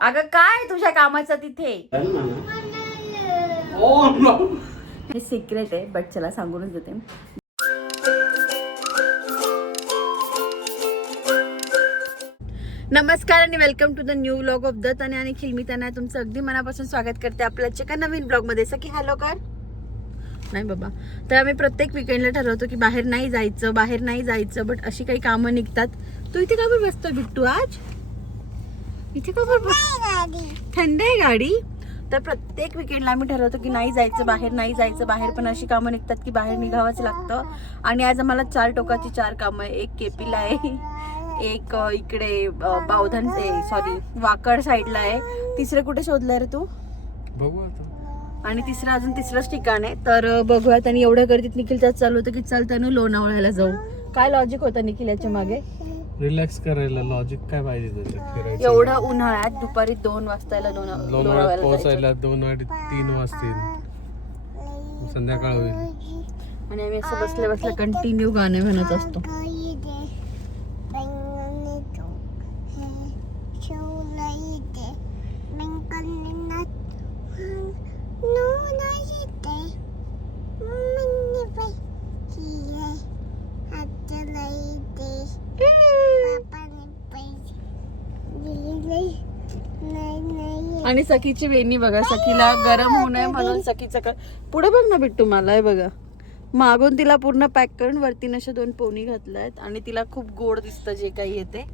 अगं काय तुझ्या कामाचं तिथे? हे सिक्रेट आहे बट चला सांगूनच देते. नमस्कार आणि welcome to the new vlog of the तने आणि खिलमिताना. तुमचं अगदी मनापासून स्वागत करते आपल्या एका नवीन ब्लॉग मध्ये. सकी हॅलो कर. नाही बाबा. तर आम्ही प्रत्येक विकेंडला ठरवतो की बाहेर नाही जायचं बट अशी काही कामं निघतात. तू इथे का बरं बसतो बिट्टू आज? इथे का बरं थंड आहे गाडी. तर प्रत्येक विकेंडला आम्ही ठरवतो की नाही जायचं बाहेर पण अशी कामं निघतात की बाहेर निघावंच लागतं. आणि आज आम्हाला 4 टोकाची 4 कामं आहे. एक केपीला आहे, एक इकडे बावधन सॉरी वाकड साईडला आहे, तिसरं कुठे शोधलंय रे तू? बघू आता. आणि तिसरंच ठिकाण आहे. तर बघूयात. आणि एवढ्या गर्दीत निखिल त्यात चालू होतं की चालताना लोणावळ्याला जाऊ. काय लॉजिक होतं निखिल याच्या मागे? रिलॅक्स करायला लॉजिक काय पाहिजे त्याच्यात? फिरायचं एवढा उन्हाळ्यात दुपारी 2 वाजता लोणावळ्यात पोहोचायला 2-3 वाजतील, संध्याकाळ होईल. आणि आम्ही असं बसल्या कंटिन्यू गाणे म्हणत असतो. आणि सखीची वेणी बघा. सखीला गरम होऊ नये म्हणून सखीचं पुढे बघ ना बिट्टू. मला आहे बघा मागून तिला पूर्ण पॅक करून वरती अशा 2 पोनी घातल्यात आणि तिला खूप गोड दिसतं जे काही येते.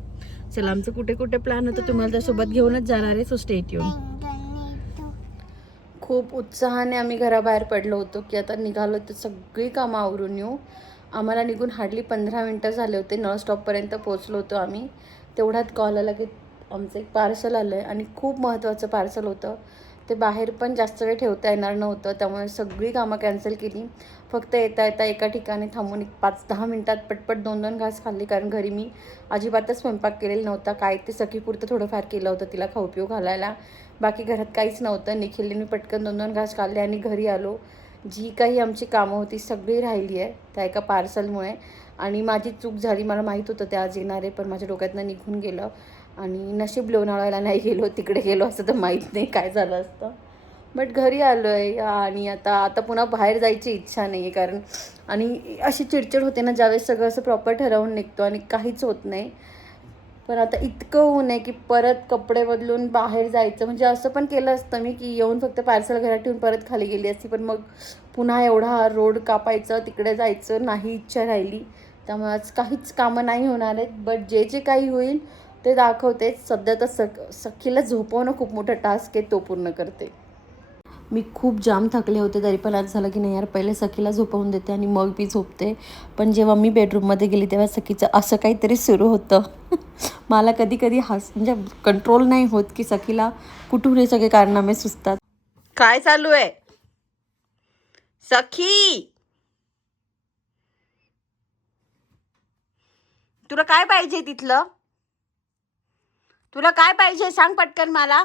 चला आमचं कुठे कुठे प्लॅन होतं तुम्हाला त्यासोबत घेऊनच जाणार आहे. So stay tune. खूप उत्साहाने आम्ही घराबाहेर पडलो होतो की आता निघालो तर सगळी कामं आवरून येऊ. आम्हाला निघून हार्डली 15 मिनटं झाले होते. नळ स्टॉपपर्यंत पोहोचलो होतो आम्ही. तेवढ्यात कॉल आला की आमचं एक पार्सल आलं आहे आणि खूप महत्त्वाचं पार्सल होतं. ते बाहेर पण जास्त वेळ ठेवता येणार नव्हतं, त्यामुळे सगळी कामं कॅन्सल केली. फक्त येता एका ठिकाणी थांबून 5-10 मिनटात पटपट 2-2 घास खाल्ली, कारण घरी मी अजिबातच स्वयंपाक केलेला नव्हता. काय ते सखीपुरतं थोडंफार केलं होतं तिला खाऊ पिऊ घालायला, बाकी घरात काहीच नव्हतं. निखिलने मी पटकन 2-2 घास खाल्ले आणि घरी आलो. जी काही आमची कामं होती सगळी राहिली आहे त्या एका पार्सलमुळे. आणि माझी चूक झाली. मला माहीत होतं ते आज येणार आहे, पण माझ्या डोक्यातनं निघून गेलं. आणि नशीब लोणावळ्याला नाही गेलो. तिकडे गेलो असतं तर माहीत नाही काय झालं असतं. बट घरी आलो आहे आणि आता पुन्हा बाहेर जायची इच्छा नाही आहे, कारण आणि अशी चिडचिड होते ना ज्यावेळेस सगळं असं प्रॉपर ठरवून निघतो आणि काहीच होत नाही. पण आता इतकं होऊ नये की परत कपडे बदलून बाहेर जायचं. म्हणजे असं पण केलं असतं मी की येऊन फक्त पार्सल घरात ठेवून परत खाली गेली असती, पण मग पुन्हा एवढा रोड कापायचं, तिकडे जायचं नाही इच्छा राहिली. त्यामुळे आज काहीच कामं नाही होणार आहेत. बट जे काही होईल ते दाखवते. सध्या तर सखीला झोपवणं खूप मोठं टास्क आहे, तो पूर्ण करते. मी खूप जाम थकले होते, तरी पण आज झालं की नाही यार पहिले सखीला झोपवून देते आणि मग मी झोपते. पण जेव्हा मी बेडरूममध्ये गेली तेव्हा सखीचं असं काहीतरी सुरू होतं. मला कधी कधी म्हणजे कंट्रोल नाही होत की सखीला कुठून हे सगळे कारनामे सुचतात. काय चालू आहे सखी? तुला काय पाहिजे तिथलं? तुला काय पाहिजे सांग पटकन मला.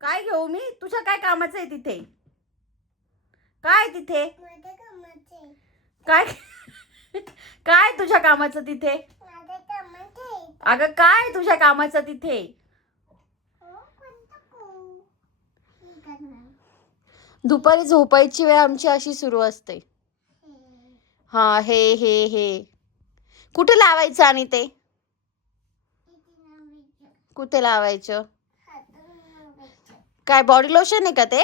काय घेऊ मी? तुझ्या काय कामाचं आहे तिथे? काय तिथे काय काय तुझ्या कामाचं तिथे? अगं काय तुझ्या कामाचं तिथे? दुपारी झोपायची वेळ आमची अशी सुरू असते. हा हे कुठे लावायचं? आणि ते कुठे लावायचं? काय बॉडी लोशन आहे का ते?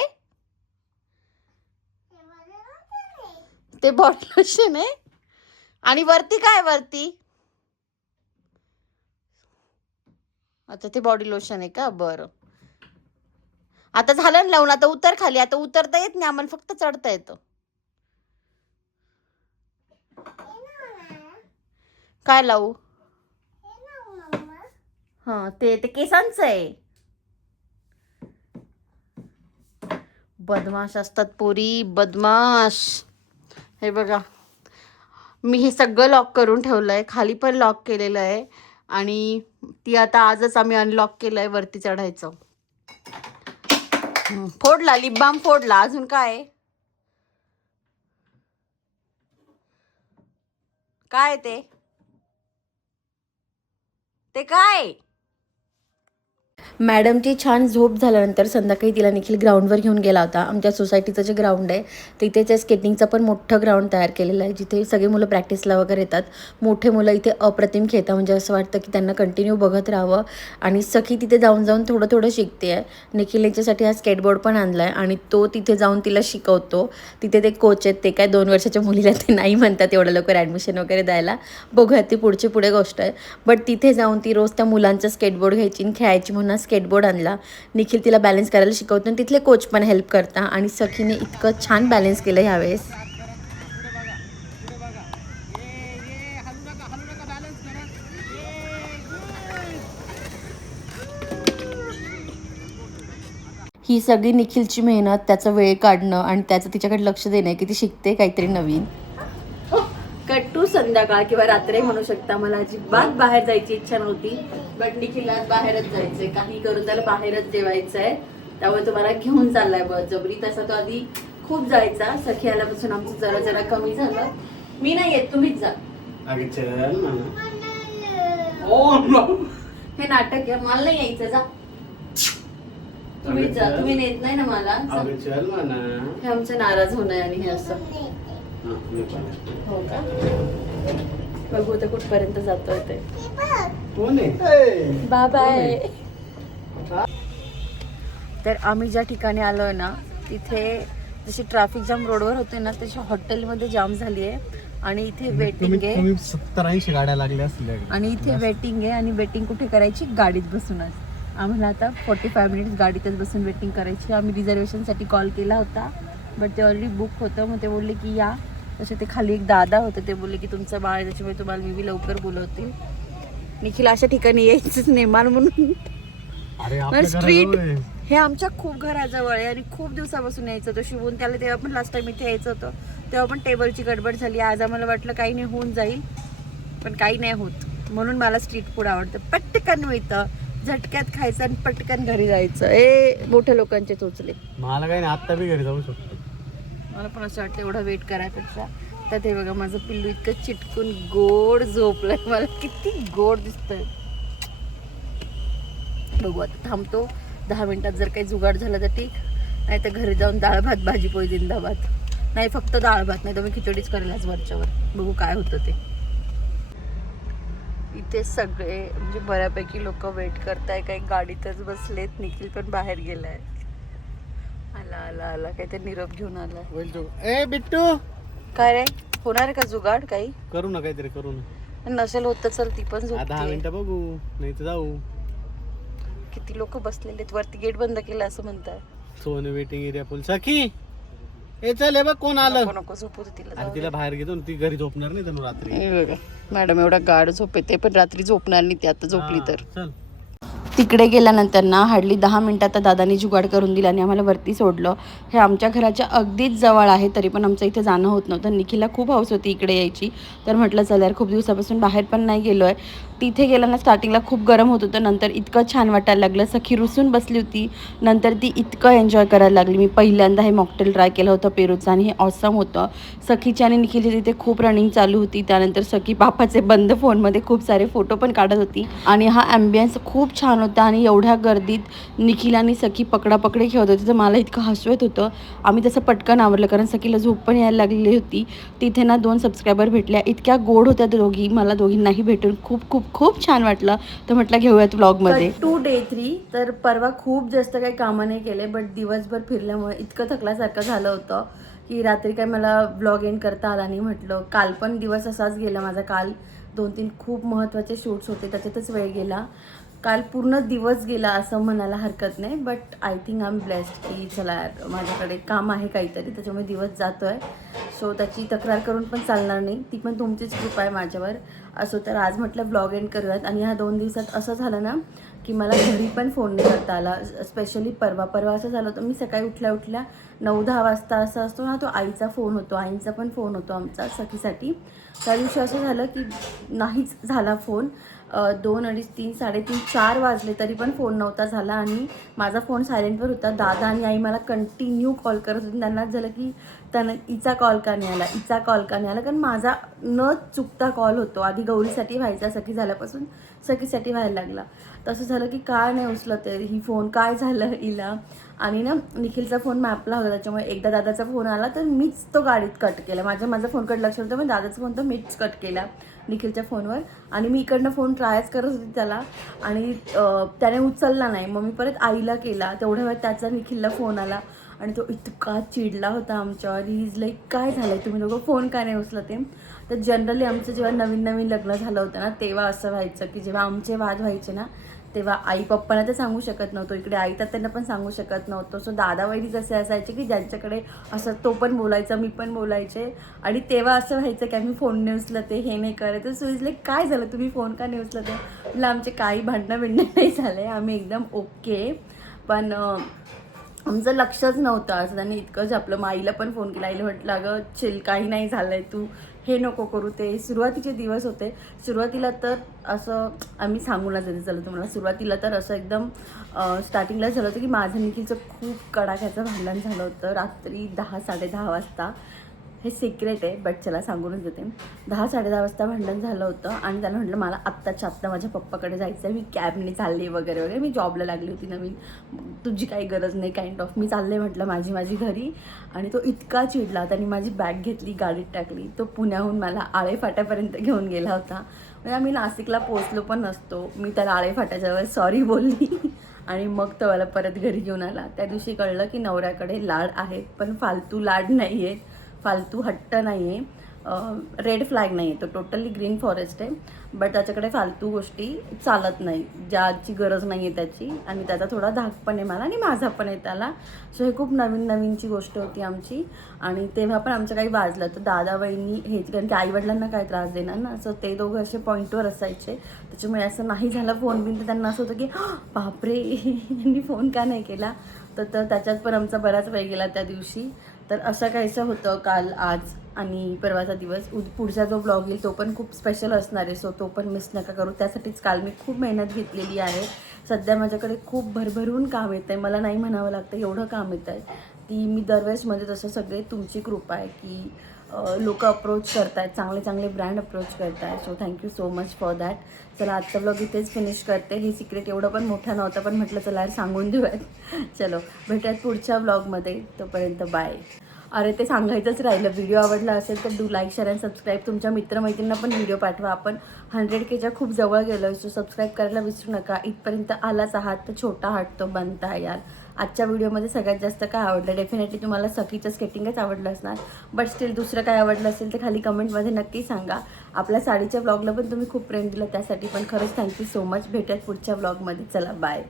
ते बॉडी लोशन आहे. आणि वरती काय? वरती आता ते बॉडी लोशन आहे का? बरं, आता झालं ना लावून. आता उतर खाली. आता उतरता येत नाही आम्हाला, फक्त चढता येतं. काय लावू? हा ते केसांचं आहे. बदमाश असतात पोरी, बदमाश. हे बघा मी हे सगळं लॉक करून ठेवलंय, खाली पण लॉक केलेलं आहे. आणि ती आता आजच आम्ही अनलॉक केलंय वरती चढायचं. फोडला लिप बाम फोडला. अजून काय? काय ते काय? मॅडमची छान झोप झाल्यानंतर संध्याकाळी तिला निखिल ग्राउंडवर घेऊन गेला होता. आमच्या सोसायटीचं जे ग्राउंड आहे तिथे त्या स्केटिंगचं पण मोठं ग्राउंड तयार केलेलं आहे, जिथे सगळे मुलं प्रॅक्टिसला वगैरे येतात. मोठे मुलं इथे अप्रतिम खेळतात, म्हणजे असं वाटतं की त्यांना कंटिन्यू बघत राहावं. आणि सखी तिथे जाऊन जाऊन थोडं थोडं शिकते आहे. निखिल याच्यासाठी हा स्केटबोर्ड पण आणला आहे आणि तो तिथे जाऊन तिला शिकवतो. तिथे ते कोच आहेत, ते काय 2 वर्षाच्या मुलीला ते नाही म्हणतात एवढं लवकर ॲडमिशन वगैरे द्यायला. बघूयात ती पुढे गोष्ट आहे. बट तिथे जाऊन ती रोज त्या मुलांचा स्केटबोर्ड घ्यायची आणि खेळायची म्हणून स्केटबोर्ड आणला. निखिल तिला बॅलन्स करायला शिकवतो आणि तिथले कोच पण हेल्प करता आणि सखीने इतकं छान बॅलन्स केलं ह्यावेळेस. ही सगळी निखिलची मेहनत, त्याचं वेळ काढणं आणि त्याचं तिच्याकडे लक्ष देणं की ती शिकते काहीतरी नवीन. कट्टू संध्याकाळ किंवा रात्री म्हणू शकता. मला अजिबात बाहेर जायची इच्छा नव्हती, बट निखिलला बाहेरच जायचंय. काही करून त्याला बाहेरच जेवायचंय, त्यामुळे तो मला घेऊन चाललाय बळजबरी. तसा तो आधी खूप जायचा. सखी आल्यापासून आमचं जरा जरा कमी झालं. मी नाही येत, तुम्हीच जा. हे नाटक आहे, मला नाही यायचं. जा तुम्हीच जा, तुम्ही नेत नाही ना मला. हे आमचं नाराज होणं आणि हे असं हो का. बघू ते कुठपर्यंत जातोय ते. Bye bye. तर आम्ही ज्या ठिकाणी आलोय ना तिथे जशी ट्रॅफिक जाम रोडवर होते ना तशी हॉटेलमध्ये जाम झाली आहे आणि इथे वेटिंग आहे. 70-80 गाड्या लागल्या असल्या आणि इथे वेटिंग आहे आणि वेटिंग कुठे करायची, गाडीत बसूनच. आम्हाला आता 45 मिनिट्स गाडीतच बसून वेटिंग करायची. आम्ही रिझर्वेशनसाठी कॉल केला होता, बट ते ऑलरेडी बुक होतं. मग ते बोलले की या. तसे ते खाली एक दादा होते, ते बोलले की तुमचं बाळ आहे त्याच्यामुळे तुम्हाला मी लवकर बोलवतील. निखिल अशा ठिकाणी यायचंच नेमान म्हणून. स्ट्रीट हे आमच्या खूप घराजवळ आहे आणि खूप दिवसापासून यायचं होतं शिवून त्याला. तेव्हा पण लास्ट टाइम इथे यायचं होतं, तेव्हा पण टेबलची गडबड झाली. आज आम्हाला वाटलं काही नाही होऊन जाईल, पण काही नाही होत. म्हणून मला स्ट्रीट फूड आवडतं. पटकन मिळतं, झटक्यात खायचं आणि पटकन घरी जायचं. मोठ्या लोकांचे चोचले. मला काही नाही, आत्ता बी घरी जाऊ शकतो. मला पण असं वाटतं एवढा वेट करायपेक्षा. तर ते बघा माझं पिल्लू इतकं चिटकून गोड झोपलंय, मला किती गोड दिसतंय. बघू आता थांबतो 10 मिनिटात. जर काही जुगाड झालं तर ठीक, नाही तर घरी जाऊन डाळ भात भाजी पोळी जिंदाबाद. नाही फक्त डाळ भात, नाही तर मी खिचडीच करेल आज वरच्यावर. बघू काय होतं ते. इथे सगळे म्हणजे बऱ्यापैकी लोक वेट करताय, काही गाडीतच बसलेत. निखिल पण बाहेर गेलाय. आला काहीतरी निरोप घेऊन आलाय. ए बिट्टू, काय रे, होणार का जुगाड? काही करू ना, काहीतरी करू ना. नसेल होत तर चल, ती पण 10 झोपते. मिनिटं बघू, नाही तर जाऊ. किती लोक बसलेले आहेत वरती, गेट बंद केलं असं म्हणताय. सोने वेटिंग एरिया फुल. सखी ए चल, हे बघ कोण आलं. नको झोपू दे तिला. अरे तिला बाहेर घेतो, ती घरी झोपणार नाही तर रात्री. मॅडम एवढा गाढ झोप येते, पण रात्री झोपणार नाही ती. आता झोपली तर. चल. तिकडे गेल्यानंतर ना हार्डली 10 मिनिटात दादानी जुगाड करून दिला आणि आम्हाला वरती सोडलं. हे आमच्या घराच्या अगदीच जवळ आहे, तरी पण आमचं इथे जाणं होत नव्हतं. निखिलला खूप हौस होती इकडे यायची, तर म्हटलं चल यार, खूप दिवसापासून बाहेर पण नाही गेलो आहे. तिथे गेल्यानं स्टार्टिंगला खूप गरम होत होतं, नंतर इतकं छान वाटायला लागलं. सखी रुसून बसली होती, नंतर ती इतकं एन्जॉय करायला लागली. मी पहिल्यांदा हे मॉकटेल ट्राय केलं होतं पेरूचं आणि हे ऑसम होतं. सखीची आणि निखिलची तिथे खूप रनिंग चालू होती. त्यानंतर सखी बापाचे बंद फोनमध्ये खूप सारे फोटो पण काढत होती आणि हा ॲम्बियन्स खूप छान होता. आणि एवढ्या गर्दीत निखिल आणि सखी पकडापकडी खेळत होती, तर मला इतकं हसू येत होतं. आम्ही तसं पटकन आवरलं, कारण सखीला झोप पण यायला लागलेली होती. तिथे ना 2 सबस्क्रायबर भेटल्या, इतक्या गोड होत्या दोघी. मला दोघींनाही भेटून खूप खूप खूप छान वाटलं. तर म्हटलं घेऊयात व्लॉगमध्ये. 2 Day 3. तर परवा खूप जास्त काही कामं नाही केले, बट दिवसभर फिरल्यामुळे इतकं थकल्यासारखं झालं होतं की रात्री काय मला व्लॉग एंड करता आला नाही. म्हटलं काल पण दिवस असाच गेला माझा. काल 2-3 खूप महत्त्वाचे शूट्स होते, त्याच्यातच वेळ गेला. काल पूर्ण दिवस गेला असं म्हणायला हरकत नाही, but I think I am blessed की चला यार माझ्याकडे काम आहे काहीतरी, त्याच्यामुळे दिवस जातो आहे. सो त्याची तक्रार करून पण चालणार नाही, ती पण तुमचीच कृपा आहे माझ्यावर. असो तर आज म्हटलं ब्लॉग एंड करूयात. आणि ह्या 2 दिवसात असं झालं ना की मला घरी पण फोन नाही करता आला. स्पेशली परवा असं झालं होतं, मी सकाळी उठल्या 9-10 वाजता असं असतो ना, तो आईचा फोन होतो, आईचा पण फोन होतो आमचा सखीसाठी. त्या दिवशी असं झालं की नाहीच झाला फोन. 2, 2:30, 3, 3:30, 4 वाजले तरी पण फोन नव्हता झाला. आणि माझा फोन सायलेंटवर होता. दादा आणि आई मला कंटिन्यू कॉल करत होते. त्यांनाच झालं की त्यांना हिचा कॉल का नाही आला, हिचा कॉल का नाही आला, कारण माझा न चुकता कॉल होतो. आधी गौरीसाठी व्हायचा, सखी झाल्यापासून सखीसाठी व्हायला लागला. तसं झालं की काय नाही उचलत आहे ही फोन, काय झालं हिला. आणि ना निखिलचा फोन मॅपला होता, त्याच्यामुळे एकदा दादाचा फोन आला तर मीच तो गाडीत कट केला. माझा फोनकडे लक्ष होतं, पण दादाचा फोन तर मीच कट केला निखिलच्या फोनवर. आणि मी इकडनं फोन ट्रायच करत होती त्याला, आणि त्याने उचलला नाही. मग मी परत आईला केला, तेवढ्या वेळात त्याचा निखिलला फोन आला आणि तो इतका चिडला होता आमच्यावर. इज लाईक काय झालं तुम्ही लोकं फोन का नाही उचलत आहे. तर जनरली आमचं जेव्हा नवीन नवीन लग्न झालं होतं ना, तेव्हा असं व्हायचं की जेव्हा आमचे वाद व्हायचे ना, तेव्हा आई पप्पांना तर सांगू शकत नव्हतो, इकडे आई तर त्यांना पण सांगू शकत नव्हतो. सो दादा वहिनीच असे असायचे की ज्यांच्याकडे असं तो पण बोलायचा, मी पण बोलायचे. आणि तेव्हा असं व्हायचं की आम्ही फोन नाही उचलते, हे नाही करत. तर सुईजले काय झालं तुम्ही फोन का नाही उचलते. म्हटलं आमचे काही भांडणं नाही झाले, आम्ही एकदम ओके. पण आमचं लक्षच नव्हतं असं. त्यांनी इतकंच आपलं माईला पण फोन केला. आईला म्हटलं अगं चिल, काही नाही झालं आहे, तू हे नको करू. ते सुरुवातीचे दिवस होते. सुरुवातीला तर असं आम्ही सांगूनच देते चला तुम्हाला. सुरुवातीला तर असं एकदम स्टार्टिंगला झालं होतं की माझं निखिलचं खूप कडाक्याचं भांडण झालं होतं रात्री 10, 10:30 वाजता. हे सिक्रेट आहे, बट चला सांगूनच देते. 10, 10:30 वाजता भांडण झालं होतं. आणि त्याला म्हटलं मला आत्ताच्या आत्ता माझ्या पप्पाकडे जायचं आहे, मी कॅबने चालले वगैरे वगैरे. मी जॉबला लागली होती नवीन, तुझी काही गरज नाही काइंड ऑफ, मी चालले म्हटलं माझी घरी. आणि तो इतका चिडला, त्याने माझी बॅग घेतली, गाडीत टाकली. तो पुण्याहून मला आळे फाट्यापर्यंत घेऊन गेला होता. म्हणजे आम्ही नाशिकला पोचलो पण नसतो, मी त्याला आळे फाट्याच्यावर सॉरी बोलली. आणि मग तो मला परत घरी घेऊन आला. त्या दिवशी कळलं की नवऱ्याकडे लाड आहेत, पण फालतू लाड नाही आहेत, फालतू हट्ट नाही आहे. रेड फ्लॅग नाही आहे, तो टोटली ग्रीन फॉरेस्ट आहे. बट त्याच्याकडे फालतू गोष्टी चालत नाही, ज्याची गरज नाही आहे त्याची. आणि त्याचा थोडा धाक पण आहे मला, आणि माझा पण आहे त्याला. सो हे खूप नवीनची गोष्ट होती आमची. आणि तेव्हा पण आमचं काही वाजलं तर दादा वहिनी हेच, कारण की आईवडिलांना काय त्रास देणार ना. सो ते दोघं असे पॉईंटवर असायचे. त्याच्यामुळे असं नाही झालं फोन बिन तर त्यांना असं होतं की बापरे यांनी फोन का नाही केला. तर त्याच्यात पण आमचा बराच वेळ गेला त्या दिवशी. तर असं काहीसं होतं काल, आज आणि परवाचा दिवस. पुढचा जो ब्लॉग येईल तो पण खूप स्पेशल असणार आहे, सो तो पण मिस नका करू. त्यासाठीच काल मी खूप मेहनत घेतलेली आहे. सध्या माझ्याकडे खूप भरभरून काम येतं आहे, मला नाही म्हणावं लागतं एवढं काम येतं आहे. ती मी दरवेळेसमध्ये तसं सगळे तुमची कृपा आहे की लोक अप्रोच करत आहेत, चांगले ब्रँड अप्रोच करत आहेत. So thank you so much for that. चला आजचा ब्लॉग इथेच फिनिश करते. हे सिक्रेट एवढं पण मोठं नव्हतं, पण म्हटलं चला यार सांगून देऊयात. चलो भेटूयात पुढच्या ब्लॉगमध्ये, तोपर्यंत बाय. अरे ते सांगायचंच राहिलं, व्हिडिओ आवडला असेल तर do like, share and subscribe. तुमच्या मित्रमैत्रिणींना पण व्हिडिओ पाठवा. आपण 100Kच्या खूप जवळ गेलो आहे, सो सबस्क्राईब करायला विसरू नका. इथपर्यंत आलाच आहात तर छोटा हात तो बनता आहे यार. आजच्या व्हिडिओमध्ये सगळ्यात जास्त काय आवडलं, डेफिनेटली तुम्हाला सखीचं स्केटिंगच आवडलं असणार. बट स्टील दुसरं काय आवडलं असेल तर खाली कमेंटमध्ये नक्की सांगा. आपल्या साडीच्या ब्लॉगला पण तुम्ही खूप प्रेम दिलं, त्यासाठी पण खरंच थँक्यू सो मच. भेटत पुढच्या ब्लॉगमध्ये. चला बाय.